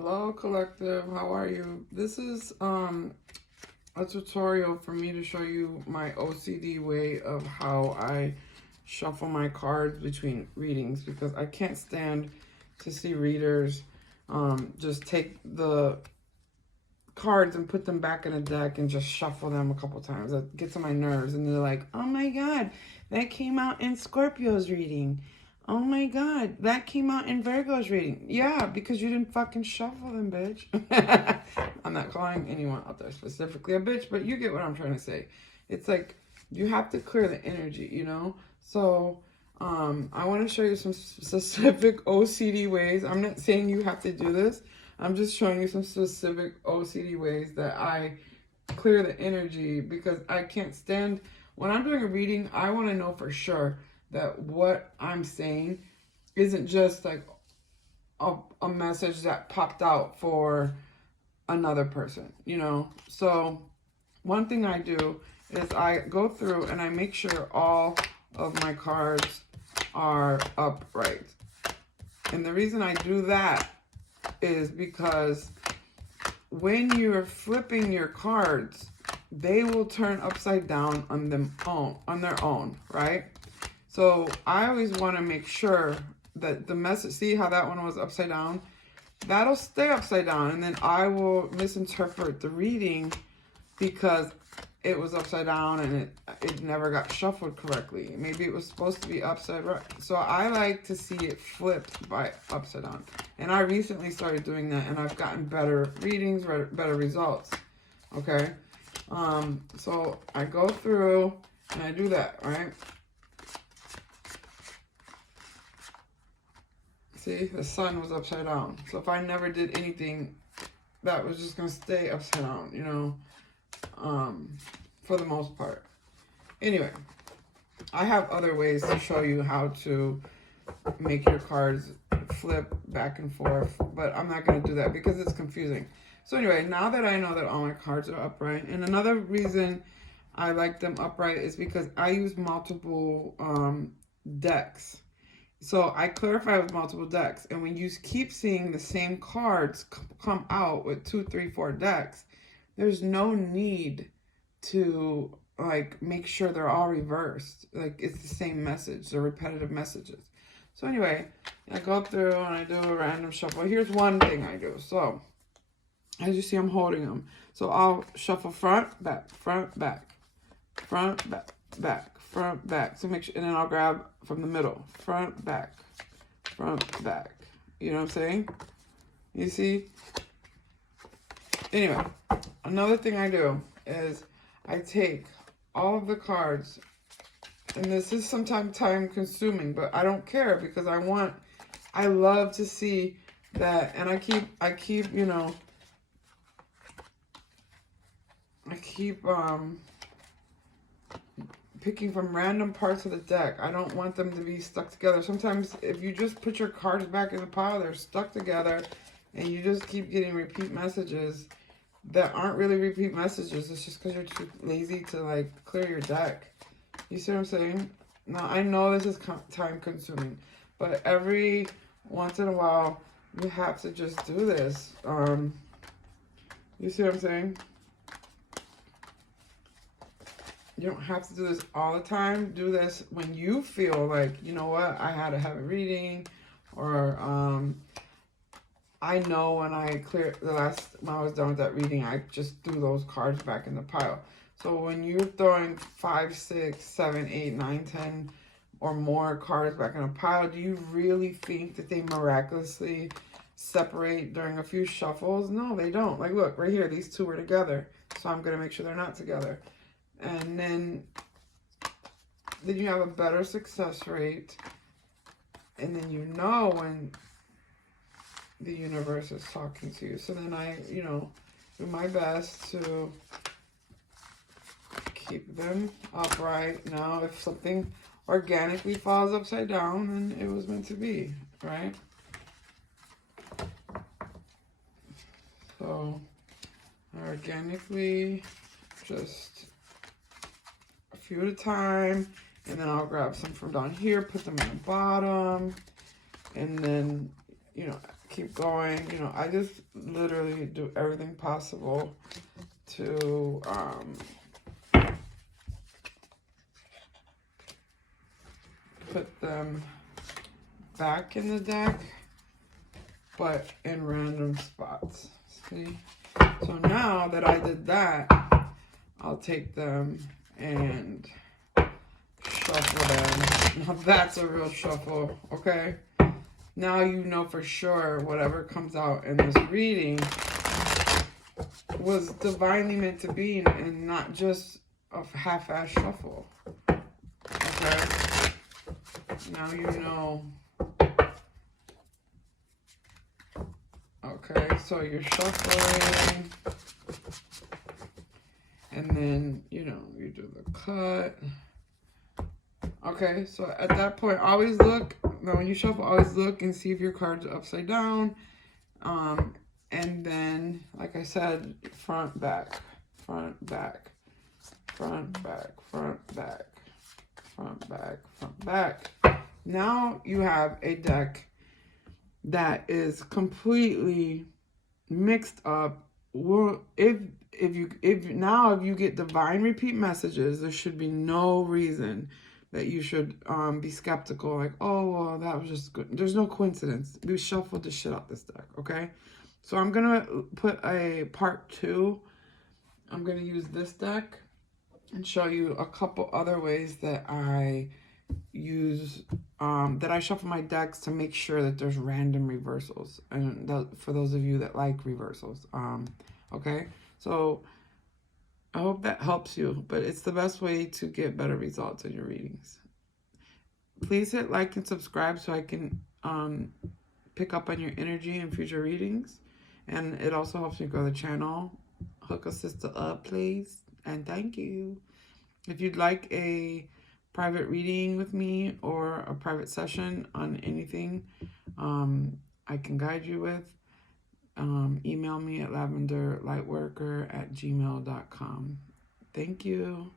Hello collective, how are you? This is a tutorial for me to show you my OCD way of how I shuffle my cards between readings, because I can't stand to see readers just take the cards and put them back in a deck and just shuffle them a couple times. That gets on my nerves, and they're like, oh my god, that came out in Scorpio's reading. Oh my god, that came out in Virgo's reading. Yeah, because you didn't fucking shuffle them, bitch. I'm not calling anyone out there specifically a bitch, but you get what I'm trying to say. It's like, you have to clear the energy, you know? So, I want to show you some specific OCD ways. I'm not saying you have to do this. I'm just showing you some specific OCD ways that I clear the energy, because I can't stand, when I'm doing a reading, I want to know for sure that what I'm saying isn't just like a message that popped out for another person, you know? So one thing I do is I go through and I make sure all of my cards are upright. And the reason I do that is because when you're flipping your cards, they will turn upside down on their own, right? So I always want to make sure that the message, see how that one was upside down? That'll stay upside down, and then I will misinterpret the reading because it was upside down and it never got shuffled correctly. Maybe it was supposed to be upside right. So I like to see it flipped by upside down. And I recently started doing that, and I've gotten better readings, better results. Okay? So I go through and I do that, right? See, the sun was upside down. So if I never did anything, that was just going to stay upside down, you know, for the most part. Anyway, I have other ways to show you how to make your cards flip back and forth, but I'm not going to do that because it's confusing. So anyway, now that I know that all my cards are upright, and another reason I like them upright is because I use multiple decks. So I clarify with multiple decks, and when you keep seeing the same cards come out with 2, 3, 4 decks, there's no need to like make sure they're all reversed. Like it's the same message, the repetitive messages. So anyway, I go through and I do a random shuffle. Here's one thing I do. So as you see, I'm holding them. So I'll shuffle front, back, front, back, front, back, back, front, back. So make sure, and then I'll grab from the middle, front, back, you know what I'm saying? You see? Anyway, another thing I do is I take all of the cards, and this is sometimes time consuming, but I don't care because I love to see that, and I keep, you know, picking from random parts of the deck. I don't want them to be stuck together. Sometimes if you just put your cards back in the pile, they're stuck together, and you just keep getting repeat messages that aren't really repeat messages. It's just because you're too lazy to like clear your deck. You see what I'm saying? Now I know this is time consuming, but every once in a while you have to just do this. You see what I'm saying? You don't have to do this all the time. Do this when you feel like, you know what, I had to have a reading, or I know when I when I was done with that reading, I just threw those cards back in the pile. So when you're throwing 5, 6, 7, 8, 9, 10 or more cards back in a pile, do you really think that they miraculously separate during a few shuffles? No, they don't. Like, look, right here, these two were together. So I'm going to make sure they're not together. And then you have a better success rate. And then you know when the universe is talking to you. So then I, you know, do my best to keep them upright. Now, if something organically falls upside down, then it was meant to be, right? So, organically, just a few at a time, and then I'll grab some from down here, put them in the bottom, and then, you know, keep going. You know, I just literally do everything possible to put them back in the deck, but in random spots. See? So now that I did that, I'll take them and shuffle them. Now that's a real shuffle, okay? Now you know for sure whatever comes out in this reading was divinely meant to be and not just a half-ass shuffle. Okay? Now you know. Okay, so you're shuffling. And then, you know, you do the cut. Okay, so at that point, always look. Now, when you shuffle, always look and see if your cards are upside down. And then, like I said, front, back, front, back, front, back, front, back, front, back, front, back. Now you have a deck that is completely mixed up. Well, if you get divine repeat messages, there should be no reason that you should be skeptical, like, oh, well, that was just good. There's no coincidence. We shuffled the shit out this deck, okay? So I'm gonna put a part 2. I'm gonna use this deck and show you a couple other ways that I use that I shuffle my decks to make sure that there's random reversals, and for those of you that like reversals. Okay, so I hope that helps you, but it's the best way to get better results in your readings. Please hit like and subscribe so I can pick up on your energy in future readings, and it also helps me grow the channel. Hook a sister up, please, and thank you. If you'd like a private reading with me or a private session on anything I can guide you with, email me at lavenderlightworker@gmail.com. Thank you.